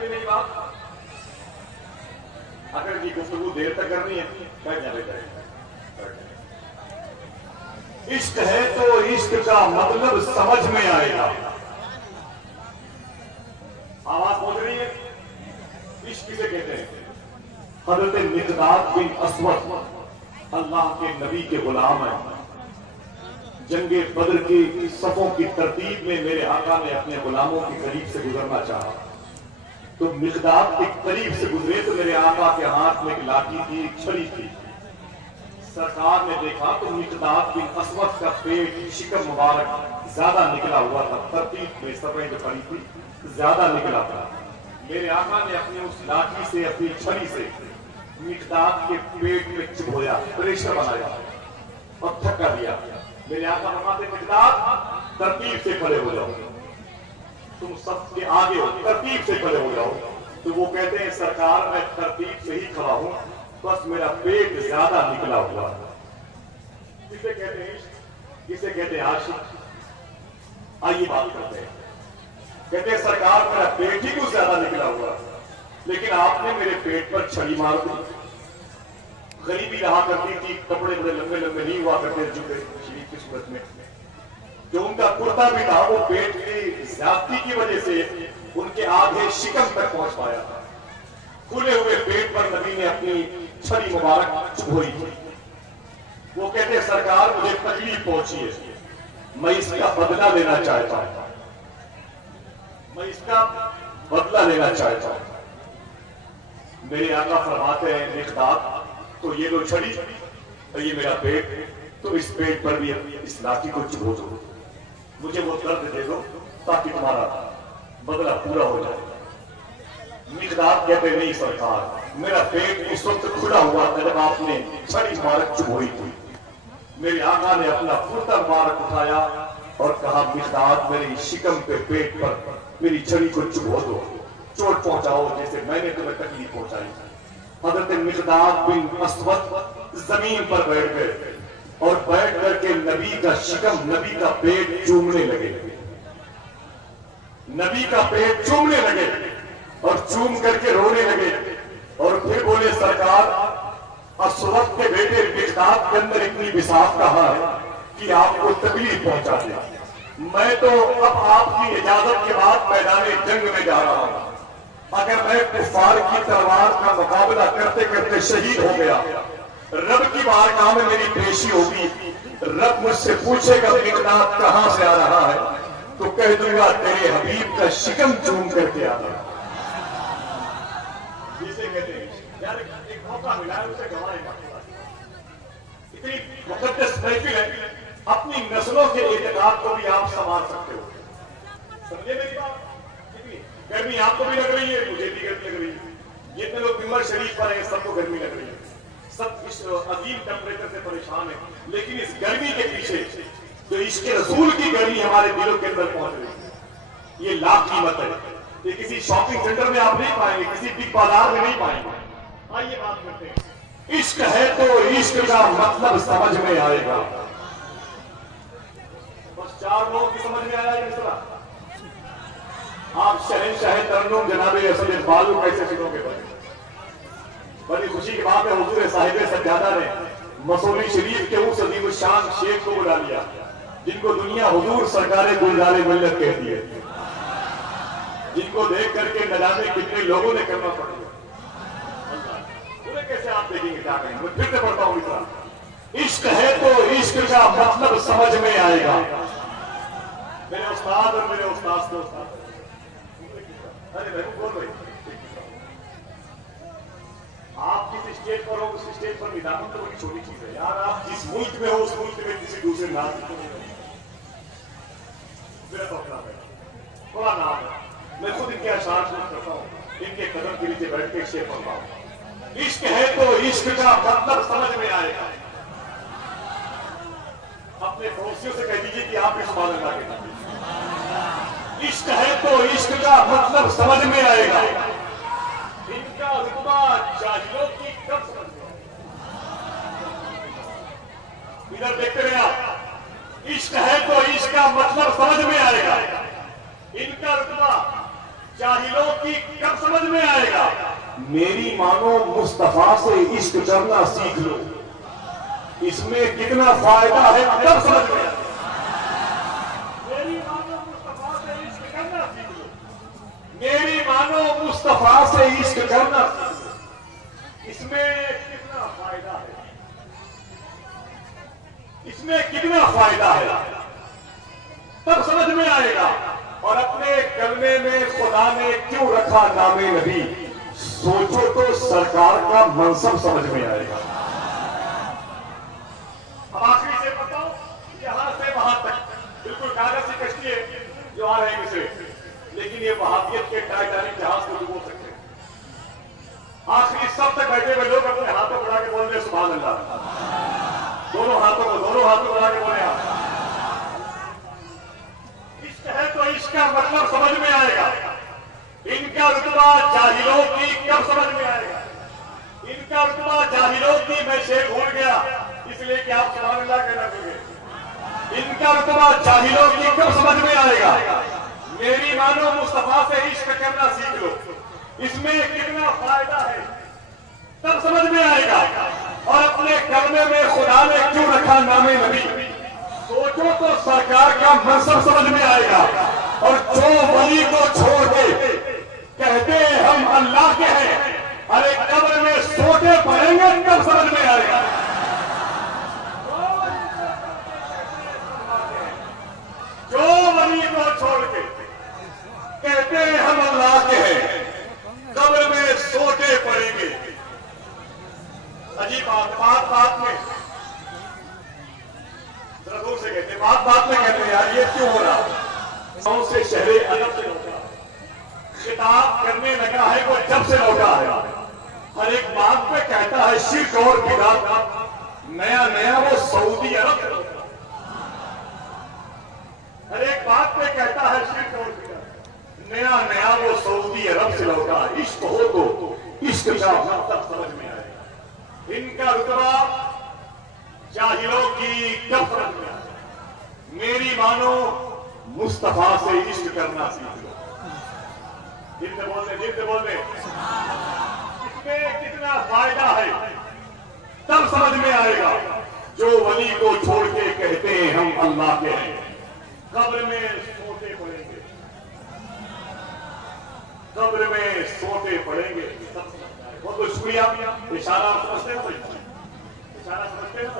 समझ मेरी बात? अगर ये गुफ्तगू देर तक करनी है बैठ जा बेटा। इश्क है तो इश्क का मतलब समझ में आएगा। आवाज पहुंच रही है? इश्क किसे कहते हैं? हजरत मिकदाद बिन अस्वद अल्लाह के नबी के गुलाम है। जंगे बद्र की सफों की तरतीब में मेरे आका ने अपने गुलामों के करीब से गुजरना चाहा, तो मिकदाद के करीब से गुजरे तो मेरे आका के हाथ में एक लाठी थी, एक छड़ी थी। सरकार ने देखा तो मिकदाद बिन अस्वद का पेट, शिकम मुबारक ज्यादा निकला हुआ था। तरतीब में सफें जो पड़ी थी ज्यादा निकला था। मेरे आका ने अपनी उस लाठी से, अपनी छड़ी से मिकदाद के पेट में चुभोया, प्रेशर बनाया और थका दिया। मेरे आका फरमाते मिकदाद तरतीब से खड़े हो जाओ, तुम सबके आगे हो, तरतीब से खड़े हो जाओ। तो वो कहते हैं सरकार मैं तरतीब से ही खड़ा हूं, बस मेरा पेट ज्यादा निकला हुआ। किसे कहते हैं? किसे कहते हैं आशिक? आइए बात करते हैं। कहते हैं सरकार मेरा पेट ही कुछ ज्यादा निकला हुआ, लेकिन आपने मेरे पेट पर छड़ी मार दी। गरीबी रहा करती थी, कपड़े बड़े लंबे लंबे नहीं हुआ करते जूते शरीफ की सूरत में। जो उनका कुर्ता भी था वो पेट की ज्यादती की वजह से उनके आगे शिकम तक पहुंच पाया था। खुले हुए पेट पर नबी ने अपनी छड़ी मुबारक चुभोई थी। वो कहते सरकार मुझे तकलीफ पहुंची है, मैं इसका बदला लेना चाहता हूं, मैं इसका बदला लेना चाहता हूं। मेरे आका फरमाते हैं मिकदाद तो ये लो छड़ी और ये मेरा पेट, तो इस पेट पर भी इस लाठी को चुभो दो, मुझे वो दर्द दे दो ताकि तुम्हारा बदला पूरा हो जाए। मिकदाद कहते नहीं सरकार, मेरा पेट उस वक्त खुला हुआ था जब आपने छड़ी मुबारक चुभोई थी। मेरे आका ने अपना कुर्ता मुबारक उठाया और कहा मिकदाद मेरी शिकम पे पेट पर मेरी छड़ी को चुभो दो, चोट पहुंचाओ जैसे मैंने तुम्हें तकलीफ पहुंचाई। हजरत मिकदाद बिन अस्वद जमीन पर बैठ गए और बैठ करके नबी का शिकम, नबी का पेट चूमने लगे। नबी का पेट चूमने लगे और चूम करके रोने लगे और फिर बोले सरकार अस्वद के बेटे मिकदाद के अंदर इतनी विसाख कहां है कि आपको तकलीफ पहुंचा दे। मैं तो अब आपकी इजाजत के बाद मैदान जंग में जा रहा हूं। अगर मैं कुफार की तलवार का मुकाबला करते करते शहीद हो गया, रब की बारगाह में मेरी पेशी होगी, रब मुझसे पूछेगा मिकदाद कहां से आ रहा है, तो कह दूंगा तेरे हबीब का शिकम चूम करके आ रहा। जिसे कहते हैं यार एक मौका मिला है उसे गंवाए मत। इतनी मुकद्दस महफिल है, अपनी नस्लों के एतकाद को भी आप संभाल सकते हो। समझे मेरी बात? गर्मी आपको भी लग रही है, मुझे भी गर्मी लग रही है। जितने लोग मिंबर शरीफ पर हैं सबको गर्मी लग रही है, सब इस अजीम टेम्परेचर से परेशान है। लेकिन इस गर्मी के पीछे जो इश्क रसूल की गर्मी हमारे दिलों के अंदर पहुंच रही है, ये लाख कीमत है। ये किसी शॉपिंग सेंटर में आप नहीं पाएंगे, किसी बिग बाजार में नहीं पाएंगे। आइए बात करते हैं। इश्क है तो इश्क का मतलब समझ में आएगा। बस 4 लोगों की समझ में आया है मिसरा। आप शहंशाह तरन्नुम जनाबे असद इकबाल को कैसे सुनोगे? बड़ी खुशी की बात है, हुजूर साहिब सज्जादा ने मसूरी शरीफ के उस अजीम शान शेख को बुला लिया जिनको दुनिया हुजूर सरकारे गुलजारे मिल्लत कहती है, जिनको देख करके न जाने कितने लोगों ने करना पड़ेगा। उन्हें कैसे आप देखेंगे? क्या कहेंगे? मैं फिर से पढ़ता हूं मिसरा। इश्क है तो इश्क का मतलब समझ में आएगा। मेरे उस्ताद और मेरे उस्ताद के उस्ताद, अरे मैं बोल रही, आप जिस स्टेज पर हो उस स्टेज पर निदामत तो बड़ी छोटी चीज है यार। आप जिस मुल्क में हो उस मुल्क में किसी दूसरे नाम थोड़ा नाम है। मैं खुद इनके अशार करता हूँ, इनके कदम के नीचे बैठ के शेर पढ़ता हूँ। इश्क है तो इश्क का मतलब समझ में आएगा। अपने पड़ोसियों से कह दीजिए कि आप भी सुभान अल्लाह के नाम। इश्क है तो इश्क का मतलब समझ में आएगा। इनका रुतबा जाहिलों की कब समझ में आएगा? इधर देखते रहे आप। इश्क है तो इश्क का मतलब समझ में आएगा। इनका रुतबा जाहिलों की कब समझ में आएगा? मेरी मानो मुस्तफा से इश्क करना सीख लो, इसमें कितना फायदा है तब समझ में आएगा। मेरी मानो मुस्तफा से इश्क करना सीख लो, मेरी मानो मुस्तफा से इश्क करना सीख लो, इसमें कितना फायदा है, इसमें कितना फायदा है तब समझ में आएगा। और अपने कलमे में खुदा ने क्यों रखा नामे नबी, सोचो तो सरकार का मनसब समझ में आएगा। अब आखिरी से बताओ, यहां से वहां तक बिल्कुल कागज की कश्ती है जो आ रहे हैं मिस्र, लेकिन ये वहाबियत के टाइटैनिक जहाज को डुबो सकते हैं। आखिरी सब तक बैठे हुए लोग अपने हाथों बढ़ा के बोल रहे सुभान अल्लाह, दोनों हाथों बढ़ा के बोले इश्क है तो इसका मतलब समझ में आएगा। इनका रुतबा जाहिलों की कब समझ में आएगा? इनका रुतबा जाहिलों की मैं शेर भूल गया इसलिए कि आप सुभान अल्लाह कहना भूल। इनका रुतबा जाहिलों की कब समझ में आएगा? मेरी मानो मुस्तफा से इश्क करना सीख लो, इसमें कितना फायदा है तब समझ में आएगा। और अपने कलमे में खुदा ने क्यों रखा नामे नबी, सोचो तो सरकार का मनसब समझ में आएगा। और जो वली को छोड़ के कहते हैं हम अल्लाह के हैं, अरे कब्र में सोते पड़ेंगे तब समझ में आएगा। जो वली को छोड़ के कहते हैं हम अल्लाह के हैं, कब्र में सोते पड़ेंगे। अजीब बात में दूर से कहते, बात में कहते हैं यार ये क्यों हो रहा है? से शहरे अदब से लौटा, किताब करने लगा है वो जब से लौटा है। हर एक बात पे कहता है शिर्क और बिदअत, नया वो सऊदी अरब से लौटा। हर एक बात पे कहता है शिर्क और बिदअत, नया वो सऊदी अरब से लौटा। इश्क हो तो इश्क का मतलब समझ में आएगा। इनका रुतबा जाहिलों की कब समझ में आएगा? मेरी मानो मुस्तफा से इश्क करना सीख लो, दिल से बोल दे, इसमें कितना फायदा है तब समझ में आएगा। जो वली को छोड़ के कहते हैं हम अल्लाह के हैं, कब्र में सोते पड़ेंगे, कब्र में सोते पड़ेंगे तब समझ में आएगा। बहुत बहुत शुक्रिया। इशारा समझते हैं, इशारा समझते हैं।